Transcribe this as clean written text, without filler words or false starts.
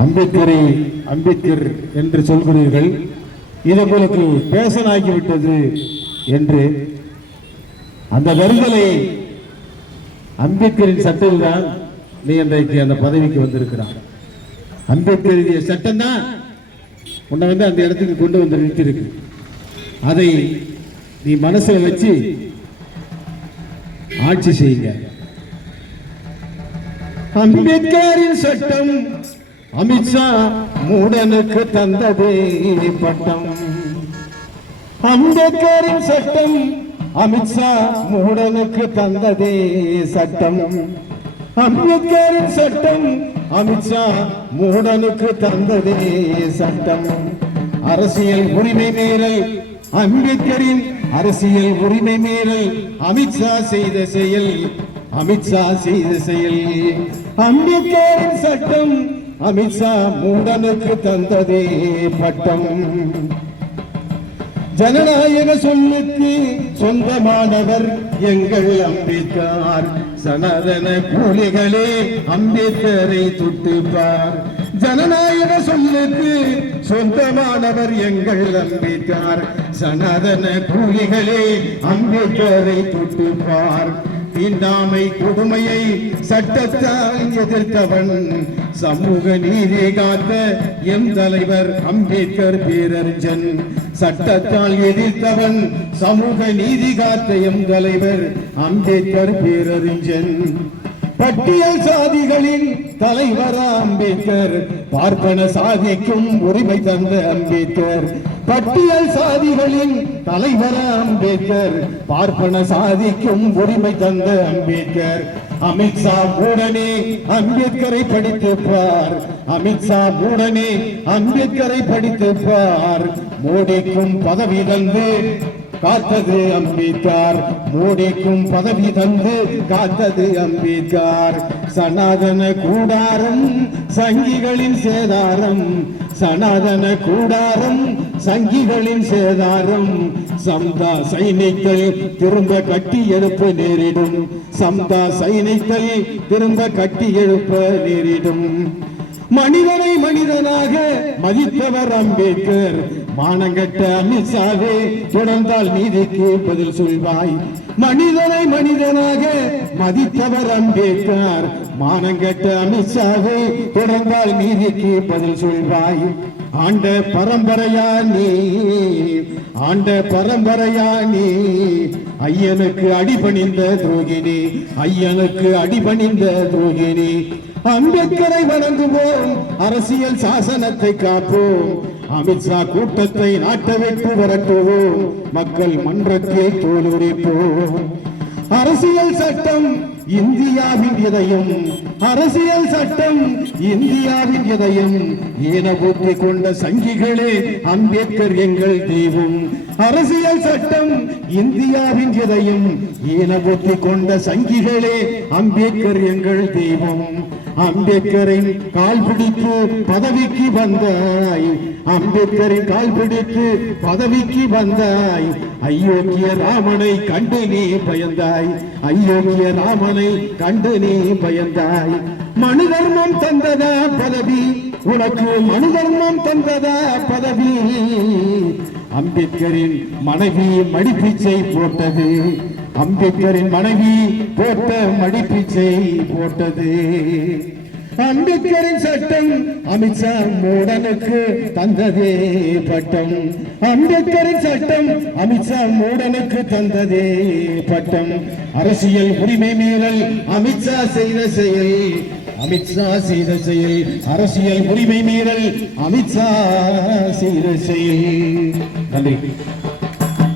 அம்பேத்கரை அம்பேத்கர் என்று சொல்கிறீர்கள், இது உங்களுக்கு பேஷன் ஆகிவிட்டது என்று. அந்த வருதலை அம்பேத்கரின் சட்டத்தில் தான் நீ இன்றைக்கு அந்த பதவிக்கு வந்திருக்கிறார். அம்பேத்கருடைய சட்டம் தான் உன்னை அந்த இடத்துக்கு கொண்டு வந்து நிறுத்திருக்கு. அதை நீ மனசில் வச்சு ஆட்சி செய்யுங்க. அம்பேத்கரின் சட்டம் அமித்ஷா மூடனுக்கு தந்ததே பட்டம். அம்பேத்கரின் சட்டம் அமித்ஷா மூடனுக்கு தந்ததே சட்டம். அம்பேத்கரின் சட்டம் அமித்ஷா மூடனுக்கு தந்ததே சட்டம். அரசியல் உரிமை மீறல் அம்பேத்கரின் அரசியல் உரிமை மீறல் அமித்ஷா செய்த செயல். அமித்ஷா செய்த செயல். அம்பேத்கரின் சட்டம் அமித்ஷா மூடனுக்கு தந்ததே பட்டம். ஜனநாயக சொல்லுக்கு சொந்தமானவர் எங்கள் அம்பேத்கர். சனாதன கூலிகளே அம்பேத்கரை துட்டுப்பார். ஜனநாயக சொல்லுக்கு சொந்தமானவர் எங்கள் அம்பேத்கர். சனாதன கூலிகளே அம்பேத்கரை துட்டுப்பார். தீண்டாமை கொடுமையை சட்டத்தால் எதிர்த்தவன் சமூக நீதி காத்த எம் தலைவர் அம்பேத்கர் பேரறிஞன். சட்டத்தால் எதிர்த்தவன் சமூக நீதி காத்த எம் தலைவர் அம்பேத்கர் பேரறிஞன். பட்டியல் சாதிகளின் தலைவர் அம்பேத்கர். பார்ப்பன சாதிக்கும் உரிமை தந்த அம்பேத்கர். பட்டியல் சாதிகளின் தலைவர் அம்பேத்கர். பார்ப்பன சாதிக்கும் உரிமை தந்த அம்பேத்கர். அமித்ஷா மூடனே அம்பேத்கரை படித்து பார். அமித்ஷா மூடனே அம்பேத்கரை படித்து பார். மோடிக்கும் பதவி தந்து காத்தது அம்பேத்கர். மோடிக்கும் பதவி தந்து காத்தது அம்பேத்கர். சனாதன கூடாரம் சங்கிகளின் சேதாரம். சனாதன கூடாரம் சங்கிகளின் சேதாரம். சம்தா சைனிகள் திரும்ப கட்டி எழுப்ப நேரிடும். சம்தா சைனிகள் திரும்ப கட்டி எழுப்ப நேரிடும். மனிதனை மனிதனாக மதித்தவர் அம்பேத்கர். மானங்கட்ட அமித்ஷாவே தொடர்ந்தால் நீதிக்கு பதில் சொல்வாய். மனிதனை மனிதனாக மதித்தவர் அம்பேத்கர். மானங்கட்ட அமித்ஷாவே தொடர்ந்தால் நீதிக்கு பதில் சொல்வாய். ஆண்ட பரம்பரையா நீ, ஆண்ட பரம்பரையா நீ. ஐயனுக்கு அடிபணிந்த துரோகினி, ஐயனுக்கு அடிபணிந்த துரோகினி. அம்பேத்கரை வணங்குவோம், அரசியல் சாசனத்தை காப்போம். அமித்ஷா கூட்டத்தை நாட்டை விட்டு விரட்டுவோம். மக்கள் மன்றத்தில் தோலுரிப்போம். அரசியல் சட்டம் இந்தியாவின் இதயம். அரசியல் சட்டம் இந்தியாவின் இதயம். ஈன புத்தி கொண்ட சங்கிகளே அம்பேத்கர் எங்கள் தெய்வம். அரசியல் சட்டம் இந்தியாவின் இதயம். ஈன புத்தி கொண்ட சங்கிகளே அம்பேத்கர் எங்கள் தெய்வம். அம்பேத்கரின் கால் பிடித்து பதவிக்கு வந்தாய். அம்பேத்கரின் கால் பிடித்து பதவிக்கு வந்தாய். அயோக்கிய ராமனை கண்டு நீ பயந்தாய். அயோக்கிய ராமனை கண்டு நீ பயந்தாய். மனு தர்மம் தந்ததா பதவி உனக்கு? மனு தர்மம் தந்ததா பதவி? அம்பேத்கரின் மனைவி மடிப்பிச்சை போட்டது. அம்பேத்கரின் மனைவி போட்ட மடிப்பிச்சை போட்டது. அம்பேத்கரின் சட்டம் அமித்ஷா மூடனுக்கு தந்ததே பட்டம். அம்பேத்கரின் சட்டம் அமித்ஷா மூடனுக்கு தந்ததே பட்டம். அரசியல் உரிமை மீறல் அமித்ஷா செய்த செயல். அமித்ஷா செய்த செயல். அரசியல் உரிமை மீறல் அமித்ஷா செய்த செயல். நன்றி.